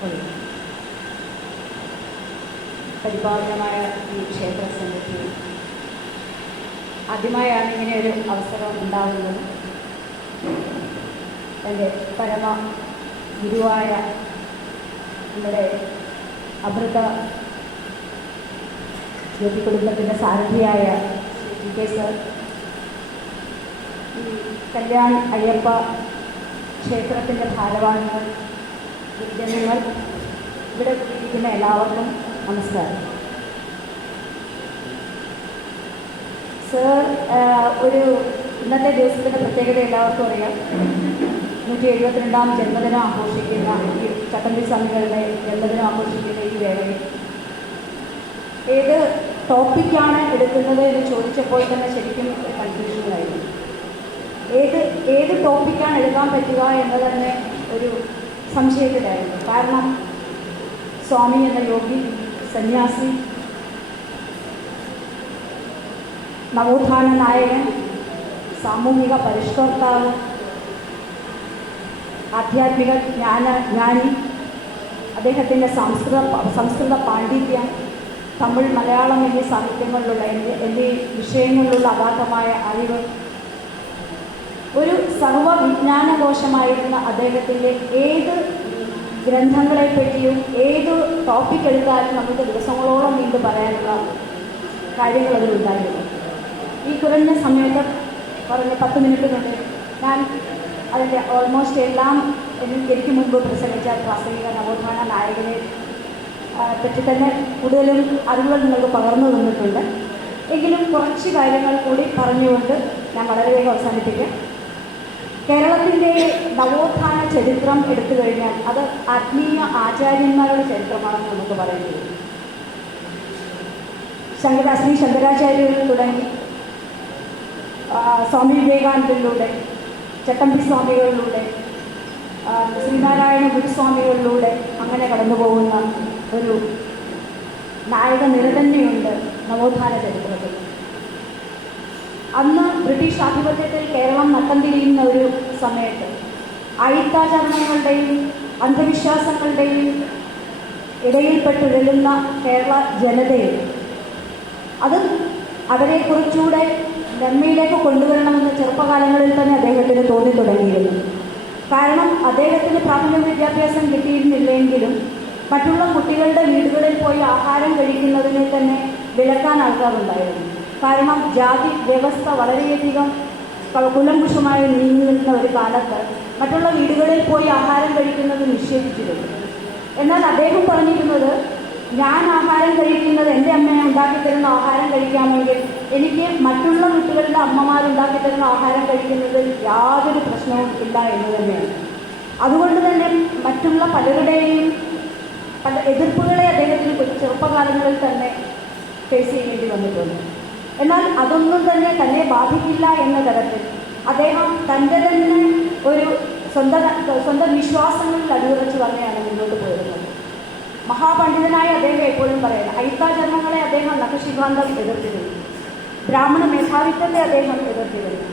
ഉള്ളു പരിപാലനമായ ഈ ക്ഷേത്ര സമിതി ആദ്യമായാണ് ഇങ്ങനെ ഒരു അവസരം ഉണ്ടാകുന്നത് എന്റെ പരമ ഗുരുവായ നമ്മുടെ അമൃത ജ്യോതി കുടുംബത്തിന്റെ സാരഥിയായ ജി കെ സർ. ഈ കല്യാൺ അയ്യപ്പ ക്ഷേത്രത്തിന്റെ ഭാരവാഹികൾ ജനങ്ങൾ ഇവിടെ ഇരിക്കുന്ന എല്ലാവർക്കും നമസ്കാരം. സർ ഒരു ഇന്നത്തെ ദിവസത്തിന്റെ പ്രത്യേകത എല്ലാവർക്കും അറിയാം. നൂറ്റി എഴുപത്തിരണ്ടാം ജന്മദിനം ആഘോഷിക്കുന്ന ഈ ചട്ടമ്പി സ്വാമികളുടെ ജന്മദിനം ആഘോഷിക്കുന്ന ഈ വേളയിൽ ഏത് ടോപ്പിക്കാണ് എടുക്കുന്നത് എന്ന് ചോദിച്ചപ്പോൾ തന്നെ ശരിക്കും കൺഫ്യൂഷനായിരുന്നു ഏത് ഏത് ടോപ്പിക്കാണ് എടുക്കാൻ പറ്റുക എന്ന് തന്നെ ഒരു സംശയത്തിലായിരുന്നു. കാരണം സ്വാമി എന്ന യോഗി സന്യാസി നവോത്ഥാന നായകൻ സാമൂഹിക പരിഷ്കർത്താവ് ആധ്യാത്മിക ജ്ഞാന ജ്ഞാനി അദ്ദേഹത്തിന്റെ സംസ്കൃത സംസ്കൃത പാണ്ഡിത്യം തമിഴ് മലയാളം എന്നീ സാഹിത്യങ്ങളിലുള്ള എന്നീ വിഷയങ്ങളിലുള്ള അഗാധമായ അറിവ് ഒരു സർവവിജ്ഞാനകോശമായിരുന്ന അദ്ദേഹത്തിന്റെ ഏത് ഗ്രന്ഥങ്ങളെപ്പറ്റിയും ഏത് ടോപ്പിക് എടുത്താലും നമുക്ക് ദിവസങ്ങളോളം വീണ്ടും പറയാനുള്ള കാര്യങ്ങൾ ഈ കുറഞ്ഞ സമയത്ത് പറഞ്ഞ പത്ത് മിനിറ്റിനുള്ളിൽ ഞാൻ അതിന്റെ ഓൾമോസ്റ്റ് എല്ലാം എനിക്ക് മുൻപ് പ്രസംഗിച്ച പ്രാസംഗിക നവോത്ഥാന നായകനെ പറ്റി തന്നെ കൂടുതലും അറിവുകൾ നിങ്ങൾക്ക് പകർന്നു തന്നിട്ടുണ്ട്. എങ്കിലും കുറച്ച് കാര്യങ്ങൾ കൂടി പറഞ്ഞുകൊണ്ട് ഞാൻ വളരെ വേഗം അവസാനിപ്പിക്കാം. കേരളത്തിന്റെ നവോത്ഥാന ചരിത്രം എടുത്തു കഴിഞ്ഞാൽ അത് ആത്മീയ ആചാര്യന്മാരുടെ ചരിത്രമാണെന്ന് നമുക്ക് പറയുന്നത്. ശങ്കര ശ്രീ ശങ്കരാചാര്യരിൽ തുടങ്ങി സ്വാമി വിവേകാനന്ദനിലൂടെ ചട്ടമ്പി സ്വാമികളിലൂടെ ശ്രീനാരായണ ഗുരുസ്വാമികളിലൂടെ അങ്ങനെ കടന്നു പോകുന്ന ഒരു നായക നിര തന്നെയുണ്ട് നവോത്ഥാന ചരിത്രത്തിൽ. അന്ന് ബ്രിട്ടീഷ് ആധിപത്യത്തിൽ കേരളം നട്ടം തിരിയുന്ന ഒരു സമയത്ത് അയിത്താചരണങ്ങളുടെയും അന്ധവിശ്വാസങ്ങളുടെയും ഇടയിൽപ്പെട്ടുഴലുന്ന കേരള ജനതയെ അത് അവരെ കുറച്ചുകൂടെ നന്മയിലേക്ക് കൊണ്ടുവരണമെന്ന് ചെറുപ്പകാലങ്ങളിൽ തന്നെ അദ്ദേഹത്തിന് തോന്നി തുടങ്ങിയിരുന്നു. കാരണം അദ്ദേഹത്തിന് പ്രാഥമിക വിദ്യാഭ്യാസം കിട്ടിയിരുന്നില്ലെങ്കിലും മറ്റുള്ള കുട്ടികളുടെ വീടുകളിൽ പോയി ആഹാരം കഴിക്കുന്നതിനെ തന്നെ വിലക്കാൻ ആൾക്കാരുണ്ടായിരുന്നു. കാരണം ജാതി വ്യവസ്ഥ വളരെയധികം കുലംകുഷമായി നീങ്ങി നിൽക്കുന്ന ഒരു കാലത്ത് മറ്റുള്ള വീടുകളിൽ പോയി ആഹാരം കഴിക്കുന്നത് നിഷേധിച്ചിരുന്നു. എന്നാൽ അദ്ദേഹം പറഞ്ഞിരുന്നത് ഞാൻ ആഹാരം കഴിക്കുന്നത് എന്റെ അമ്മ ഉണ്ടാക്കി തരുന്ന ആഹാരം കഴിക്കാമെങ്കിൽ എനിക്ക് മറ്റുള്ള വീട്ടുകളിലെ അമ്മമാർ ഉണ്ടാക്കി തരുന്ന ആഹാരം കഴിക്കുന്നതിൽ യാതൊരു പ്രശ്നവും ഇല്ല എന്ന് തന്നെയാണ്. അതുകൊണ്ട് തന്നെ മറ്റുള്ള പലരുടെയും പല എതിർപ്പുകളെ അദ്ദേഹത്തിന് ചെറുപ്പകാലങ്ങളിൽ തന്നെ ഫേസ് ചെയ്യേണ്ടി വന്നിട്ടുണ്ട്. എന്നാൽ അതൊന്നും തന്നെ തന്നെ ബാധിക്കില്ല എന്ന തരത്തിൽ. അദ്ദേഹം തന്റെ തന്നെ ഒരു സ്വന്തം സ്വന്തം വിശ്വാസങ്ങളിൽ അടിയുറച്ച് തന്നെയാണ് മുന്നോട്ട് പോയിരുന്നത്. മഹാപണ്ഡിതനായ അദ്ദേഹം എപ്പോഴും പറയുന്നത് അയിത്താചരണങ്ങളെ അദ്ദേഹം നഖശിഖാന്തം എതിർത്തിരുന്നു. ബ്രാഹ്മണ മേധാവിത്വത്തെ അദ്ദേഹം എതിർത്തിരുന്നു.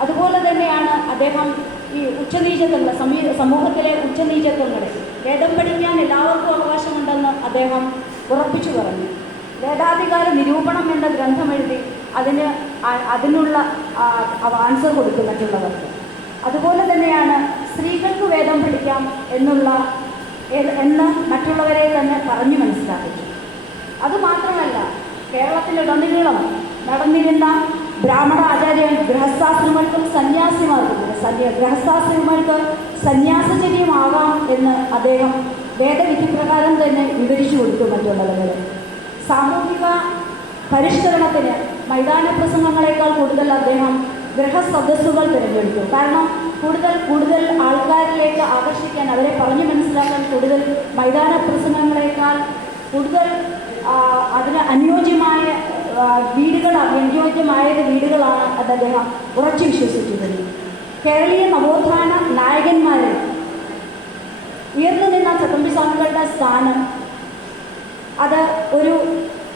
അതുപോലെ തന്നെയാണ് അദ്ദേഹം ഈ ഉച്ചനീചത്വങ്ങൾ സമീ സമൂഹത്തിലെ ഉച്ചനീചത്വങ്ങളെ. വേദം പഠിക്കാൻ എല്ലാവർക്കും അവകാശമുണ്ടെന്ന് അദ്ദേഹം ഉറപ്പിച്ചു പറഞ്ഞു. വേദാധികാര നിരൂപണം എന്ന ഗ്രന്ഥം എഴുതി അതിന് അതിനുള്ള ആൻസർ കൊടുക്കും മറ്റുള്ളവർക്ക് അതുപോലെ തന്നെയാണ് സ്ത്രീകൾക്ക് വേദം പഠിക്കാം എന്നുള്ള എന്ന് മറ്റുള്ളവരെ തന്നെ പറഞ്ഞു മനസ്സിലാക്കി അതുമാത്രമല്ല കേരളത്തിലുടനീളം നടന്നിരുന്ന ബ്രാഹ്മണ ആചാര്യ ഗൃഹസ്ഥാശ്രമങ്ങൾക്കും സന്യാസിമാർക്കും സന്യ ഗൃഹസ്ഥാശ്രമങ്ങൾക്ക് സന്യാസചര്യമാകാം എന്ന് അദ്ദേഹം വേദവിധി പ്രകാരം തന്നെ വിവരിച്ചു കൊടുത്തു മറ്റുള്ളവരെ. സാമൂഹിക പരിഷ്കരണത്തിന് മൈതാന പ്രസംഗങ്ങളെക്കാൾ കൂടുതൽ അദ്ദേഹം ഗൃഹസദസ്സുകൾ തിരഞ്ഞെടുത്തു. കാരണം കൂടുതൽ കൂടുതൽ ആൾക്കാരിലേക്ക് ആകർഷിക്കാൻ അവരെ പറഞ്ഞു മനസ്സിലാക്കാൻ കൂടുതൽ മൈതാന പ്രസംഗങ്ങളെക്കാൾ കൂടുതൽ അതിന് അനുയോജ്യമായ വീടുകൾ അനുയോജ്യമായത് വീടുകളാണ് അത് അദ്ദേഹം ഉറച്ചു വിശ്വസിച്ചിരുന്നത് കേരളീയ നവോത്ഥാന നായകന്മാരിൽ ഉയർന്നു നിന്ന ചട്ടമ്പി സ്വാമികളുടെ സ്ഥാനം അത് ഒരു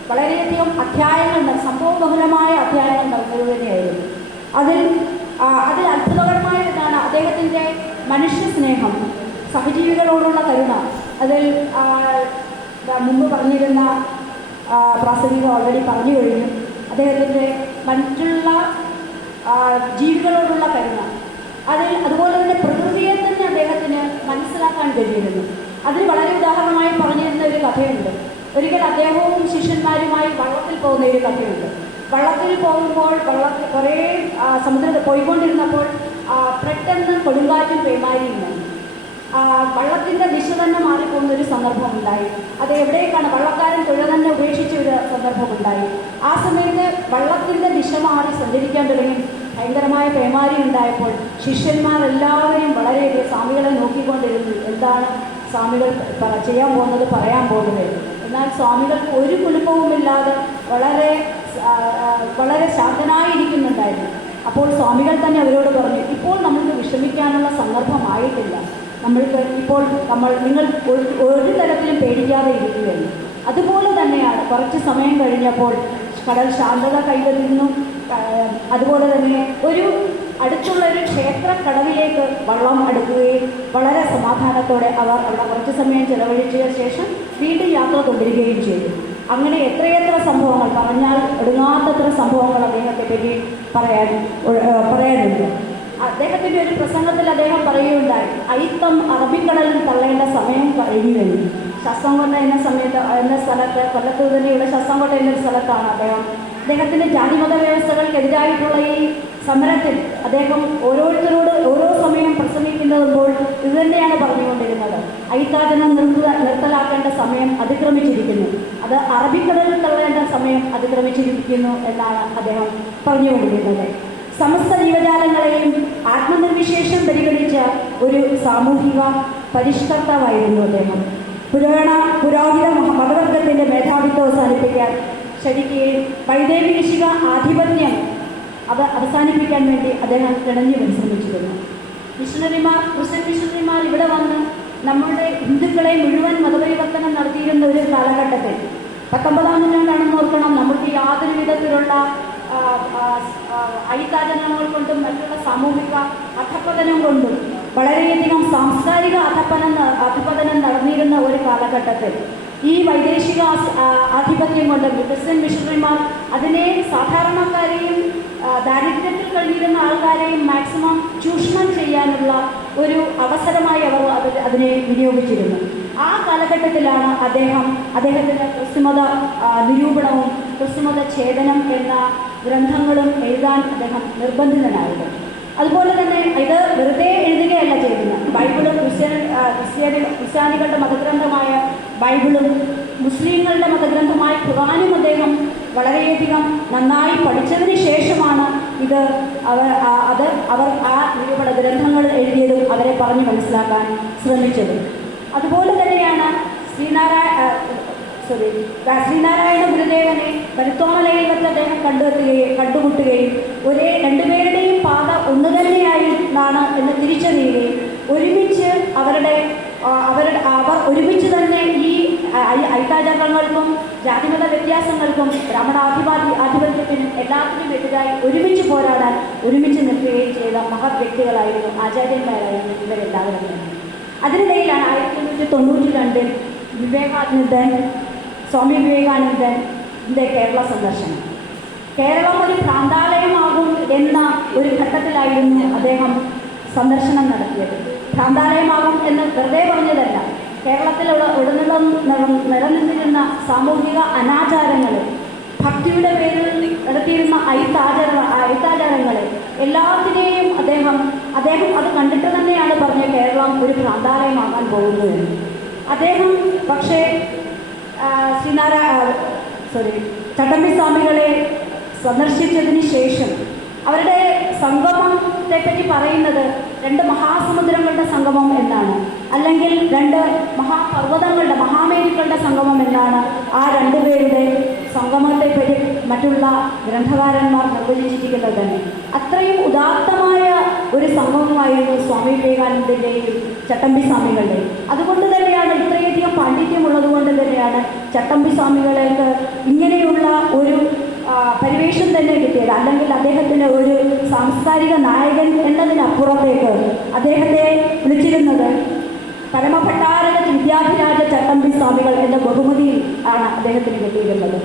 വളരെയധികം അധ്യായങ്ങൾ സംഭവ ബഹുലമായ അധ്യായങ്ങൾ നടന്നത് തന്നെയായിരുന്നു. അതിൽ അത്ഭുതകരമായ അതിൽ അത്ഭുതകരമായതാണ് അദ്ദേഹത്തിന്റെ മനുഷ്യ സ്നേഹം സഹജീവികളോടുള്ള കരുണ. അതിൽ മുമ്പ് പറഞ്ഞിരുന്ന പ്രാസംഗിക ഓൾറെഡി പറഞ്ഞു കഴിഞ്ഞു. അദ്ദേഹത്തിന്റെ മറ്റുള്ള ജീവികളോടുള്ള കരുണ. അതിൽ അതുപോലെ തന്നെ പ്രകൃതിയെ തന്നെ അദ്ദേഹത്തിന് മനസ്സിലാക്കാൻ കഴിയുന്നു. അതിന് വളരെ ഉദാഹരണമായി പറഞ്ഞിരുന്ന ഒരു കഥയുണ്ട്. ഒരിക്കൽ അദ്ദേഹവും ശിഷ്യന്മാരുമായി വള്ളത്തിൽ പോകുന്ന ഒരു കഥയുണ്ട്. വള്ളത്തിൽ പോകുമ്പോൾ വള്ളത്തിൽ കുറേ സമുദ്രത്തിൽ പോയിക്കൊണ്ടിരുന്നപ്പോൾ പെട്ടെന്ന് കൊടുങ്കാറ്റും പേമാരിയും വന്നു ആ, വള്ളത്തിന്റെ ദിശ തന്നെ മാറിപ്പോകുന്ന ഒരു സന്ദർഭം ഉണ്ടായി അത് എവിടേക്കാണ്? വള്ളക്കാരൻ തുഴ തന്നെ ഉപേക്ഷിച്ച ഒരു സന്ദർഭം ഉണ്ടായി ആ സമയത്ത് വള്ളത്തിന്റെ ദിശ മാറി സഞ്ചരിക്കാൻ തുടങ്ങി. ഭയങ്കരമായ പേമാരി ഉണ്ടായപ്പോൾ ശിഷ്യന്മാർ എല്ലാവരും വളരെയധികം സ്വാമികളെ നോക്കിക്കൊണ്ടിരുന്നു. എന്താണ് സ്വാമികൾ ചെയ്യാൻ പോകുന്നത് പറയാൻ പോകുന്നത്? എന്നാൽ സ്വാമികൾക്ക് ഒരു കുലുപ്പവുമില്ലാതെ വളരെ വളരെ ശാന്തനായിരിക്കുന്നുണ്ടായിരുന്നു. അപ്പോൾ സ്വാമികൾ തന്നെ അവരോട് പറഞ്ഞു ഇപ്പോൾ നമ്മൾക്ക് വിഷമിക്കാനുള്ള സന്ദർഭമായിട്ടില്ല. നമ്മൾക്ക് ഇപ്പോൾ നമ്മൾ നിങ്ങൾ ഒരു- തരത്തിലും പേടിക്കാതെ ഇരിക്കുകയാണ്. അതുപോലെ തന്നെയാണ് കുറച്ച് സമയം കഴിഞ്ഞപ്പോൾ കടൽ ശാന്തത കൈവരുന്നു അതുപോലെ തന്നെ ഒരു അടുത്തുള്ള ഒരു ക്ഷേത്ര കടവിലേക്ക് വള്ളം അടുക്കുകയും വളരെ സമാധാനത്തോടെ അവർ അവിടെ കുറച്ച് സമയം ചെലവഴിച്ച ശേഷം വീണ്ടും യാത്ര തുടരുകയും ചെയ്തു. അങ്ങനെ എത്രയെത്ര സംഭവങ്ങൾ പറഞ്ഞാൽ ഒടുങ്ങാത്തത്ര സംഭവങ്ങൾ അദ്ദേഹത്തെ പറ്റി പറയാൻ പറയാനുണ്ട്. അദ്ദേഹത്തിന്റെ ഒരു പ്രസംഗത്തിൽ അദ്ദേഹം പറയുകയുണ്ടായി അയിത്തം അറബിക്കടലിൽ തള്ളേണ്ട സമയം കഴിഞ്ഞു ശസ്തംകൊണ്ട എന്ന സമയത്ത് എന്ന സ്ഥലത്ത് കൊല്ലത്ത് തന്നെയുള്ള ശസ്തംകൊണ്ട എന്നൊരു സ്ഥലത്താണ് അദ്ദേഹം. അദ്ദേഹത്തിന്റെ ജാതിമത വ്യവസ്ഥകൾക്കെതിരായിട്ടുള്ള ഈ സമരത്തിൽ അദ്ദേഹം ഓരോരുത്തരോട് ഓരോ സമയം പ്രസംഗിക്കുന്നതുമ്പോൾ ഇത് തന്നെയാണ് പറഞ്ഞുകൊണ്ടിരുന്നത്. ഐത്താജനം നിർത്തുക നിർത്തലാക്കേണ്ട സമയം അതിക്രമിച്ചിരിക്കുന്നു അത് അറബിക്കടലിൽ തള്ളേണ്ട സമയം അതിക്രമിച്ചിരിക്കുന്നു എന്നാണ് അദ്ദേഹം പറഞ്ഞുകൊണ്ടിരുന്നത്. സമസ്ത ജീവജാലങ്ങളെയും ആത്മനിർവിശേഷം പരിഗണിച്ച ഒരു സാമൂഹിക പരിഷ്കർത്താവായിരുന്നു അദ്ദേഹം. പുരാണ പുരോഹിത മതവർഗത്തിന്റെ മേധാവിത്വം അവസാനിപ്പിക്കാൻ ക്ഷണിക്കുകയും വൈദേവികശിക ആധിപത്യം അത് അവസാനിപ്പിക്കാൻ വേണ്ടി അദ്ദേഹം തിണഞ്ഞു പരിശ്രമിച്ചിരുന്നു. മിഷണറിമാർ ക്രിസ്ത്യൻ മിഷണറിമാർ ഇവിടെ വന്ന് നമ്മുടെ ഹിന്ദുക്കളെ മുഴുവൻ മതപരിവർത്തനം നടത്തിയിരുന്ന ഒരു കാലഘട്ടത്തിൽ പത്തൊമ്പതാം നൂറ്റാണ്ടാണെന്ന് ഓർക്കണം. നമുക്ക് യാതൊരു വിധത്തിലുള്ള ആ, കൊണ്ടും മറ്റുള്ള സാമൂഹിക അധപ്പതനം കൊണ്ടും വളരെയധികം സാംസ്കാരിക അധപ്പനം അധപ്പതനം നടന്നിരുന്ന ഒരു കാലഘട്ടത്തിൽ. ഈ വൈദേശിക ആധിപത്യം കൊണ്ട് ക്രിസ്ത്യൻ മിഷണറിമാർ അതിനെ സാധാരണക്കാരെയും ദാരിദ്ര്യത്തിൽ കഴിഞ്ഞിരുന്ന ആൾക്കാരെയും മാക്സിമം ചൂഷണം ചെയ്യാനുള്ള ഒരു അവസരമായി അവർ അത് അതിനെ വിനിയോഗിച്ചിരുന്നു. ആ കാലഘട്ടത്തിലാണ് അദ്ദേഹം അദ്ദേഹത്തിന്റെ ക്രിസ്തുമത നിരൂപണവും ക്രിസ്തുമത ഛേദനം എന്ന ഗ്രന്ഥങ്ങളും എഴുതാൻ അദ്ദേഹം നിർബന്ധിതനായത്. അതുപോലെ തന്നെ ഇത് വെറുതെ എഴുതുകയല്ല ചെയ്യുന്നത് ബൈബിൾ ക്രിസ്ത്യൻ ക്രിസ്ത്യാനി ക്രിസ്ത്യാനികളുടെ മതഗ്രന്ഥമായ ബൈബിളും മുസ്ലിങ്ങളുടെ മതഗ്രന്ഥമായ ഖുറാനും അദ്ദേഹം വളരെയധികം നന്നായി പഠിച്ചതിന് ശേഷമാണ് ഇത് അവർ അത് അവർ ആ നിരൂപണ ഗ്രന്ഥങ്ങൾ എഴുതിയതും അവരെ പറഞ്ഞു മനസ്സിലാക്കാൻ ശ്രമിച്ചത്. അതുപോലെ തന്നെയാണ് ശ്രീനാരായ സോറി ശ്രീനാരായണ ഗുരുദേവനെ വരുത്തോമലയിൽ വെച്ച് അദ്ദേഹം കണ്ടെത്തുകയും കണ്ടുമുട്ടുകയും ഒരേ രണ്ടുപേരുടെയും പാത ഒന്ന് തന്നെയായിരുന്നാണ് എന്ന് തിരിച്ചറിയുകയും ഒരുമിച്ച് അവരുടെ അവരുടെ അവർ ഒരുമിച്ച് തന്നെ ഈ ഐ- ഐത്താചരണങ്ങൾക്കും ജാതിമത വ്യത്യാസങ്ങൾക്കും ബ്രാഹ്മണാധിപാതി ആധിപത്യത്തിനും എല്ലാത്തിനും എതിരായി ഒരുമിച്ച് പോരാടാൻ ഒരുമിച്ച് നിൽക്കുകയും ചെയ്ത മഹത് വ്യക്തികളായിരുന്നു ആചാര്യന്മാരായിരുന്നു ഇവരെല്ലാവരും. തന്നെ അതിനിടയിലാണ് ആയിരത്തി തൊണ്ണൂറ്റി തൊണ്ണൂറ്റി രണ്ടിൽ വിവേകാനന്ദൻ സ്വാമി വിവേകാനന്ദന്റെ കേരള സന്ദർശനം. കേരളം ഒരു ഭ്രാന്താലയമാകും എന്ന ഒരു ഘട്ടത്തിലായിരുന്നു അദ്ദേഹം സന്ദർശനം നടത്തിയത്. ഭ്രാന്താലയമാകും എന്ന് വെറുതെ പറഞ്ഞതല്ല. കേരളത്തിലുള്ള ഉടനീളം നിലനിന്നിരുന്ന സാമൂഹിക അനാചാരങ്ങൾ ഭക്തിയുടെ പേരിൽ നടത്തിയിരുന്ന ഐത്താചാര ഐത്താചാരങ്ങളെ എല്ലാത്തിനെയും അദ്ദേഹം അദ്ദേഹം അത് കണ്ടിട്ട് തന്നെയാണ് പറഞ്ഞ കേരളം ഒരു ഭ്രാന്താലയമാകാൻ പോകുന്നത്. അദ്ദേഹം പക്ഷേ ശ്രീനാരായ സോറി ചട്ടമ്പി സ്വാമികളെ സന്ദർശിച്ചതിന് ശേഷം അവരുടെ സംഗമത്തെപ്പറ്റി പറയുന്നത് രണ്ട് മഹാസമുദ്രങ്ങളുടെ സംഗമം എന്നാണ്. അല്ലെങ്കിൽ രണ്ട് മഹാപർവതങ്ങളുടെ മഹാമേരുക്കളുടെ സംഗമം എന്നാണ് ആ രണ്ടുപേരുടെ സംഗമത്തെ പറ്റി മറ്റുള്ള ഗ്രന്ഥകാരന്മാർ നിർവചിച്ചിരിക്കുന്നത്. തന്നെ അത്രയും ഉദാത്തമായ ഒരു സംഗമമായിരുന്നു സ്വാമി വിവേകാനന്ദന്റെയും ചട്ടമ്പി സ്വാമികളുടെയും അതുകൊണ്ട് തന്നെയാണ് ഇത്രയധികം പാണ്ഡിത്യമുള്ളത് കൊണ്ട് തന്നെയാണ് ചട്ടമ്പി സ്വാമികൾക്ക് ഇങ്ങനെയുള്ള ഒരു പരിവേഷം തന്നെ കിട്ടിയത്. അല്ലെങ്കിൽ അദ്ദേഹത്തിന് ഒരു സാംസ്കാരിക നായകൻ എന്നതിനപ്പുറത്തേക്ക് അദ്ദേഹത്തെ വിളിച്ചിരുന്നത് പരമഭട്ടാരക വിദ്യാഭിരാജ ചട്ടമ്പി സ്വാമികൾ എന്ന ബഹുമതിയിൽ ആണ് അദ്ദേഹത്തിന് കിട്ടിയിരുന്നത്.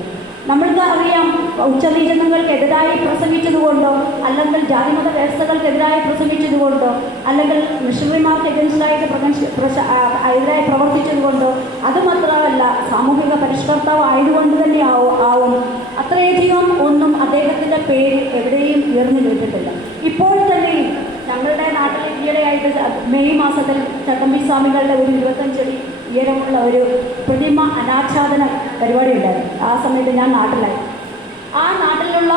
നമ്മൾക്ക് അറിയാം ഉച്ചനീചനങ്ങൾക്കെതിരായി പ്രസംഗിച്ചതുകൊണ്ടോ അല്ലെങ്കിൽ ജാതിമത വ്യവസ്ഥകൾക്കെതിരായി പ്രസംഗിച്ചതുകൊണ്ടോ അല്ലെങ്കിൽ മിഷണറിമാർക്ക് എഗൻസ്റ്റായിട്ട് എതിരായി പ്രവർത്തിച്ചതുകൊണ്ടോ അതുമാത്രമല്ല സാമൂഹിക പരിഷ്കർത്താവ് ആയതുകൊണ്ട് തന്നെ ആവും ആവും. അത്രയധികം ഒന്നും അദ്ദേഹത്തിന്റെ പേര് എവിടെയും ഉയർന്നു കേട്ടിട്ടില്ല ഇപ്പോൾ തന്നെ ഞങ്ങളുടെ നാട്ടിൽ ഈയിടെയായിട്ട് മെയ് മാസത്തിൽ ചട്ടമ്പി സ്വാമികളുടെ ഒരു ഇരുപത്തഞ്ചടി ഉയരമുള്ള ഒരു പ്രതിമ അനാച്ഛാദന പരിപാടി ഉണ്ടായിരുന്നു. ആ സമയത്ത് ഞാൻ നാട്ടിലായി. ആ നാട്ടിലുള്ള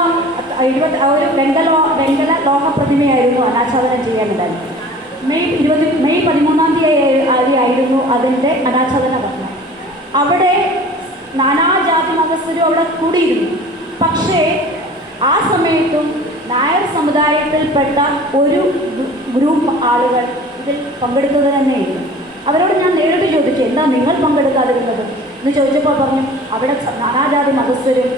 ഇരുപത്തി ഒരു വെങ്കല വെങ്കല ലോഹ പ്രതിമയായിരുന്നു അനാച്ഛാദനം ചെയ്യാനുണ്ടായിരുന്നത്. മെയ് ഇരുപത്തി മെയ് പതിമൂന്നാം തീയതി ആയിരുന്നു അതിന്റെ അനാച്ഛാദന പറഞ്ഞത് അവിടെ നാനാജാതി മതസ്ഥരും അവിടെ കൂടിയിരുന്നു. പക്ഷേ ആ സമയത്തും നായർ സമുദായത്തിൽപ്പെട്ട ഒരു ഗ്രൂപ്പ് ആളുകൾ ഇതിൽ പങ്കെടുത്തത് തന്നെയില്ല അവരോട് ഞാൻ നേരിട്ട് ചോദിച്ചു എന്താ നിങ്ങൾ പങ്കെടുക്കാതിരുന്നത്? എന്ന് ചോദിച്ചപ്പോൾ പറഞ്ഞു അവിടെ നാനാജാതി മതസ്ഥരും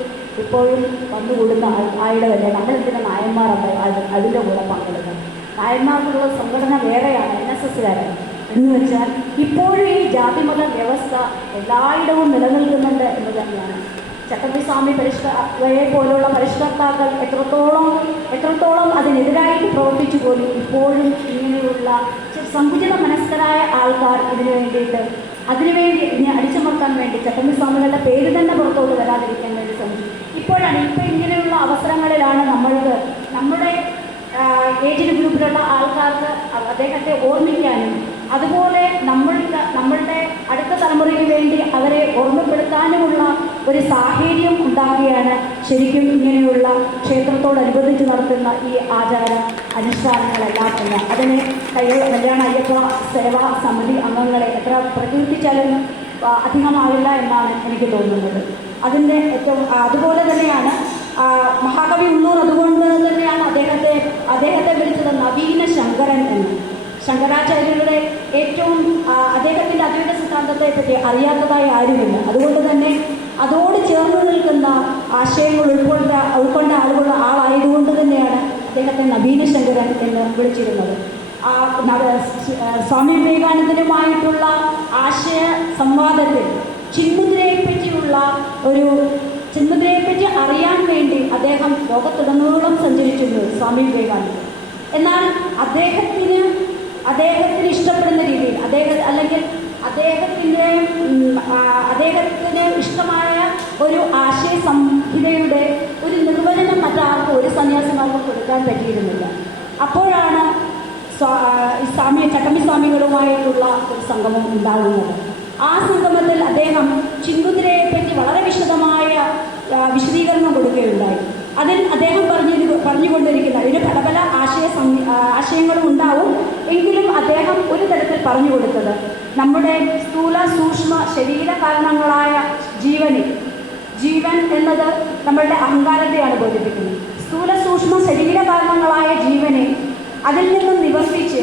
ഇപ്പോഴും വന്നുകൂടുന്ന ആയിടമല്ലേ നമ്മളെന്തിനാ നായന്മാർ അതിന്റെ കൂടെ പങ്കെടുക്കണം നായന്മാർക്കുള്ള സംഘടന വേറെയാണ് എൻ എസ് എസ്സുകാരാണ്. എന്ന് വെച്ചാൽ ഇപ്പോഴും ഈ ജാതിമത വ്യവസ്ഥ എല്ലായിടവും നിലനിൽക്കുന്നുണ്ട് എന്ന് തന്നെയാണ് ചട്ടമ്പി സ്വാമി പരിഷ്കയെ പോലുള്ള പരിഷ്കർത്താക്കൾ എത്രത്തോളം എത്രത്തോളം അതിനെതിരായിട്ട് പ്രവർത്തിച്ചു പോലും ഇപ്പോഴും ഇങ്ങനെയുള്ള സങ്കുചിത മനസ്കരായ ആൾക്കാർ ഇതിനു വേണ്ടിയിട്ട് അതിനുവേണ്ടി ഇതിനെ അടിച്ചമർത്താൻ വേണ്ടി ചട്ടമ്പി സ്വാമികളുടെ പേര് തന്നെ പുറത്തോട്ട് വരാതിരിക്കാൻ വേണ്ടി ശ്രമിച്ചു. ഇപ്പോഴാണ് ഇപ്പോൾ ഇങ്ങനെയുള്ള അവസരങ്ങളിലാണ് നമ്മൾക്ക് നമ്മുടെ ഏജ് ഗ്രൂപ്പിലുള്ള ആൾക്കാർക്ക് അദ്ദേഹത്തെ ഓർമ്മിക്കാനും അതുപോലെ നമ്മൾ നമ്മളുടെ അടുത്ത തലമുറയ്ക്ക് വേണ്ടി അവരെ ഓർമ്മപ്പെടുത്താനുമുള്ള ഒരു സാഹചര്യം ഉണ്ടാകുകയാണ് ശരിക്കും ഇങ്ങനെയുള്ള ക്ഷേത്രത്തോടനുബന്ധിച്ച് നടത്തുന്ന ഈ ആചാര അനുഷ്ഠാനങ്ങളെല്ലാം തന്നെ. അതിന് കയ്യ കല്യാണ അയ്യപ്പ സേവാ സമിതി അംഗങ്ങളെ എത്ര പ്രകീർത്തിച്ചാലും അധികമാവില്ല എന്നാണ് എനിക്ക് തോന്നുന്നത്. അതിന്റെ ഏറ്റവും അതുപോലെ തന്നെയാണ് മഹാകവി ഉള്ളൂർ അതുകൊണ്ട് തന്നെയാണ് അദ്ദേഹത്തെ അദ്ദേഹത്തെ വിളിച്ചത് നവീന ശങ്കരൻ എന്ന്. ശങ്കരാചാര്യരുടെ ഏറ്റവും അദ്ദേഹത്തിന്റെ അദ്വൈത സിദ്ധാന്തത്തെ പറ്റി അറിയാത്തതായി ആരുമില്ല. അതുകൊണ്ട് തന്നെ അതോട് ചേർന്ന് നിൽക്കുന്ന ആശയങ്ങൾ ഉൾക്കൊണ്ട ഉൾക്കൊണ്ട ആളുകൾ ആളായതുകൊണ്ട് തന്നെയാണ് അദ്ദേഹത്തെ നവീന ശങ്കരൻ എന്ന് വിളിച്ചിരുന്നത്. സ്വാമി വിവേകാനന്ദനുമായിട്ടുള്ള ആശയ സംവാദത്തിൽ ചിന്മുദ്രയെപ്പറ്റിയുള്ള ഒരു ചിന്മുദ്രയെപ്പറ്റി അറിയാൻ വേണ്ടി അദ്ദേഹം ലോകത്തുടനീളം സഞ്ചരിച്ചിരുന്നു സ്വാമി വിവേകാനന്ദൻ. എന്നാൽ അദ്ദേഹത്തിന് അദ്ദേഹത്തിന് ഇഷ്ടപ്പെടുന്ന രീതിയിൽ അദ്ദേഹം അല്ലെങ്കിൽ അദ്ദേഹത്തിന്റെ അദ്ദേഹത്തിന് ഇഷ്ടമായ ഒരു ആശയ സംഹിതയുടെ ഒരു നിർവചനം മറ്റാർക്കും ഒരു സന്യാസിമാർക്കും കൊടുക്കാൻ പറ്റിയിരുന്നില്ല. അപ്പോഴാണ് സ്വാമി ചട്ടമ്പി സ്വാമികളുമായിട്ടുള്ള ഒരു സംഗമം ഉണ്ടാകുന്നത്. ആ സംഗമത്തിൽ അദ്ദേഹം ചിങ്കുതിരയെ പറ്റി വളരെ വിശദമായ വിശദീകരണം കൊടുക്കുകയുണ്ടായി. അതിൽ അദ്ദേഹം പറഞ്ഞു പറഞ്ഞുകൊണ്ടിരിക്കുന്ന അതിന് പല പല ആശയ ആശയങ്ങളും ഉണ്ടാവും. എങ്കിലും അദ്ദേഹം ഒരു തരത്തിൽ പറഞ്ഞു കൊടുത്തത് നമ്മുടെ സ്ഥൂല സൂക്ഷ്മ ശരീര കാരണങ്ങളായ ജീവനിൽ ജീവൻ എന്നത് നമ്മളുടെ അഹങ്കാരത്തെയാണ് ബോധിപ്പിക്കുന്നത്. സ്ഥൂല സൂക്ഷ്മ ശരീര കാരണങ്ങളായ ജീവനെ അതിൽ നിന്നും നിവർത്തിച്ച്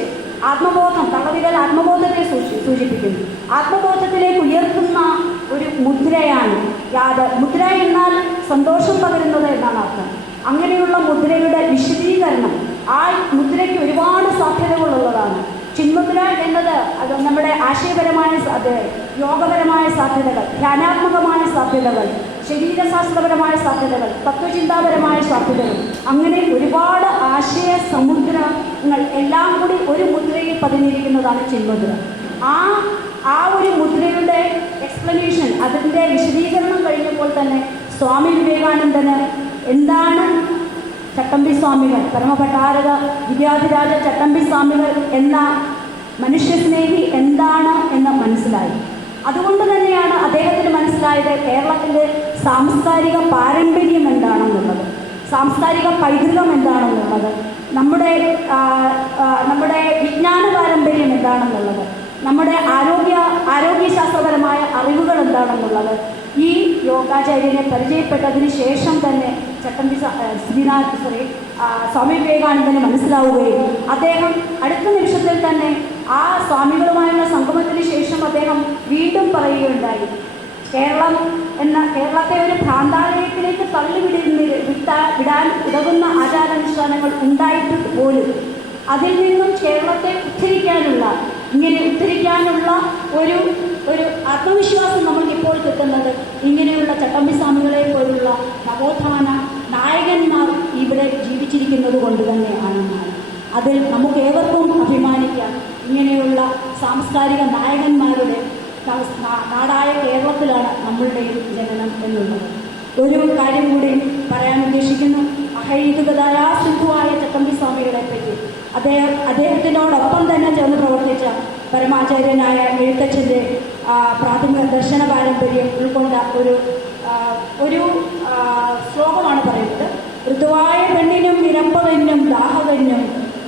ആത്മബോധം തള്ളവിരൽ ആത്മബോധത്തെ സൂചി സൂചിപ്പിക്കുന്നു. ആത്മബോധത്തിലേക്ക് ഉയർത്തുന്ന ഒരു മുദ്രയാണ് യാത് മുദ്ര എന്നാൽ സന്തോഷം പകരുന്നത് എന്നാണ് അർത്ഥം. അങ്ങനെയുള്ള മുദ്രയുടെ വിശദീകരണം ആ മുദ്രയ്ക്ക് ഒരുപാട് സാധ്യതകളുള്ളതാണ്. ചിന്മുദ്ര എന്നത് അത് നമ്മുടെ ആശയപരമായ യോഗപരമായ സാധ്യതകൾ ധ്യാനാത്മകമായ സാധ്യതകൾ ശരീരശാസ്ത്രപരമായ സാധ്യതകൾ തത്വചിന്താപരമായ സാധ്യതകൾ. അങ്ങനെ ഒരുപാട് ആശയ സമുദ്രങ്ങൾ എല്ലാം കൂടി ഒരു മുദ്രയിൽ പതിഞ്ഞിരിക്കുന്നതാണ് ചിന്മുദ്ര ആ ആ ഒരു മുദ്രയുടെ എക്സ്പ്ലനേഷൻ അതിന്റെ വിശദീകരണം കഴിഞ്ഞപ്പോൾ തന്നെ സ്വാമി വിവേകാനന്ദന് എന്താണ് ചട്ടമ്പി സ്വാമികൾ? പരമഭട്ടാരക വിദ്യാധിരാജ ചട്ടമ്പി സ്വാമികൾ എന്ന മനുഷ്യസ്നേഹി എന്താണ് എന്ന് മനസ്സിലായി. അതുകൊണ്ട് തന്നെയാണ് അദ്ദേഹത്തിന് മനസ്സിലായത് കേരളത്തിന്റെ സാംസ്കാരിക പാരമ്പര്യം എന്താണെന്നുള്ളത്. സാംസ്കാരിക പൈതൃകം എന്താണെന്നുള്ളത്. നമ്മുടെ നമ്മുടെ വിജ്ഞാന പാരമ്പര്യം എന്താണെന്നുള്ളത്. നമ്മുടെ ആരോഗ്യ ആരോഗ്യശാസ്ത്രപരമായ അറിവുകൾ എന്താണെന്നുള്ളത്. ഈ യോഗാചാര്യനെ പരിചയപ്പെട്ടതിന് ശേഷം തന്നെ ചട്ടമ്പി ശ്രീനാഥ് സോറി സ്വാമി വിവേകാനന്ദന് മനസ്സിലാവുകയും അദ്ദേഹം അടുത്ത നിമിഷത്തിൽ തന്നെ ആ സ്വാമികളുമായുള്ള സംഗമത്തിന് ശേഷം അദ്ദേഹം വീണ്ടും പറയുകയുണ്ടായി. കേരളം എന്ന കേരളത്തെ ഒരു ഭ്രാന്താലയത്തിലേക്ക് തള്ളിവിടുന്ന വിട്ടാ വിടാൻ ഉതകുന്ന ആചാരാനുഷ്ഠാനങ്ങൾ ഉണ്ടായിട്ട് പോലും. അതിൽ നിന്നും കേരളത്തെ ഉദ്ധരിക്കാനുള്ള ഇങ്ങനെ ഉദ്ധരിക്കാനുള്ള ഒരു ഒരു ആത്മവിശ്വാസം നമ്മൾക്ക് ഇപ്പോൾ കിട്ടുന്നത് ഇങ്ങനെയുള്ള ചട്ടമ്പി സ്വാമികളെ പോലുള്ള നവോത്ഥാന നായകന്മാർ ഇവിടെ ജീവിച്ചിരിക്കുന്നത് കൊണ്ട് തന്നെയാണെന്നാണ് അതിൽ നമുക്ക് ഏവർക്കും അഭിമാനിക്കാം. ഇങ്ങനെയുള്ള സാംസ്കാരിക നായകന്മാരുടെ നാടായ കേരളത്തിലാണ് നമ്മളുടെയും ജനനം എന്നുള്ളത്. ഒരു കാര്യം കൂടി പറയാൻ ഉദ്ദേശിക്കുന്നു. അഹൈതുകതായ സിദ്ധുവായ ചട്ടമ്പി സ്വാമികളെ പറ്റി. അദ്ദേഹം അദ്ദേഹത്തിനോടൊപ്പം തന്നെ ചേർന്ന് പ്രവർത്തിച്ച പരമാചാര്യനായ എഴുത്തച്ഛന്റെ പ്രാഥമിക ദർശന പാരമ്പര്യം ഉൾക്കൊണ്ട ഒരു ഒരു ശ്ലോകമാണ് പറയുന്നത്. ഋതുവായ പെണ്ണിനും നിരമ്പവനും ദാഹകനും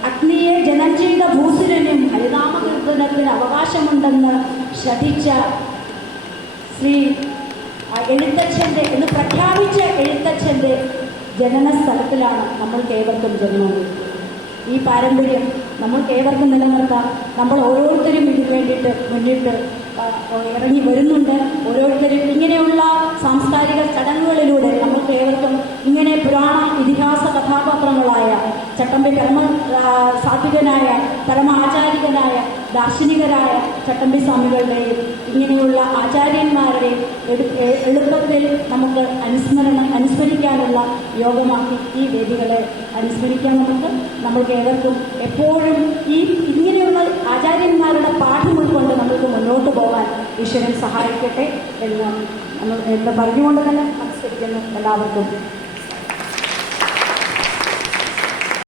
അഗ്നിയെ ജനം ചെയ്ത ഭൂസുരനും ഹരിനാമകീർത്തനത്തിന് അവകാശമുണ്ടെന്ന് ശ്രദ്ധിച്ച ശ്രീ എഴുത്തച്ഛന്റെ എന്ന് പ്രഖ്യാപിച്ച എഴുത്തച്ഛന്റെ ജനന സ്ഥലത്തിലാണ് നമ്മൾക്ക് ഏവർക്കും ജന്മം. ഈ പാരമ്പര്യം നമ്മൾ കേവർക്കും നിലനിർത്താം നമ്മൾ ഓരോരുത്തരും ഇതിനു വേണ്ടിയിട്ട് മുന്നിട്ട് ഇറങ്ങി വരുന്നുണ്ട്. ഓരോരുത്തരും ഇങ്ങനെയുള്ള സാംസ്കാരിക ചടങ്ങുകളിലൂടെ നമുക്ക് ഏവർക്കും ഇങ്ങനെ പുരാണ ഇതിഹാസ കഥാപാത്രങ്ങളായ ചട്ടമ്പി പരമ സാത്വികനായ പരമാചാരികനായ ദാർശനികരായ ചട്ടമ്പി സ്വാമികളുടെയും ഇങ്ങനെയുള്ള ആചാര്യന്മാരുടെയും എളുപ്പത്തിൽ നമുക്ക് അനുസ്മരണം അനുസ്മരിക്കാനുള്ള യോഗമാക്കി ഈ വേദികളെ അനുസ്മരിക്കാൻ നമുക്ക്. നമ്മൾക്ക് ഏവർക്കും എപ്പോഴും ഈ ഇങ്ങനെയുള്ള ആചാര്യന്മാരുടെ പാഠം ഉൾക്കൊണ്ട് നമുക്ക് മുന്നോട്ട് പോകാൻ ഈശ്വരൻ സഹായിക്കട്ടെ എന്ന് എന്ന് പറഞ്ഞുകൊണ്ട് തന്നെ നമസ്കരിക്കുന്നു എല്ലാവർക്കും.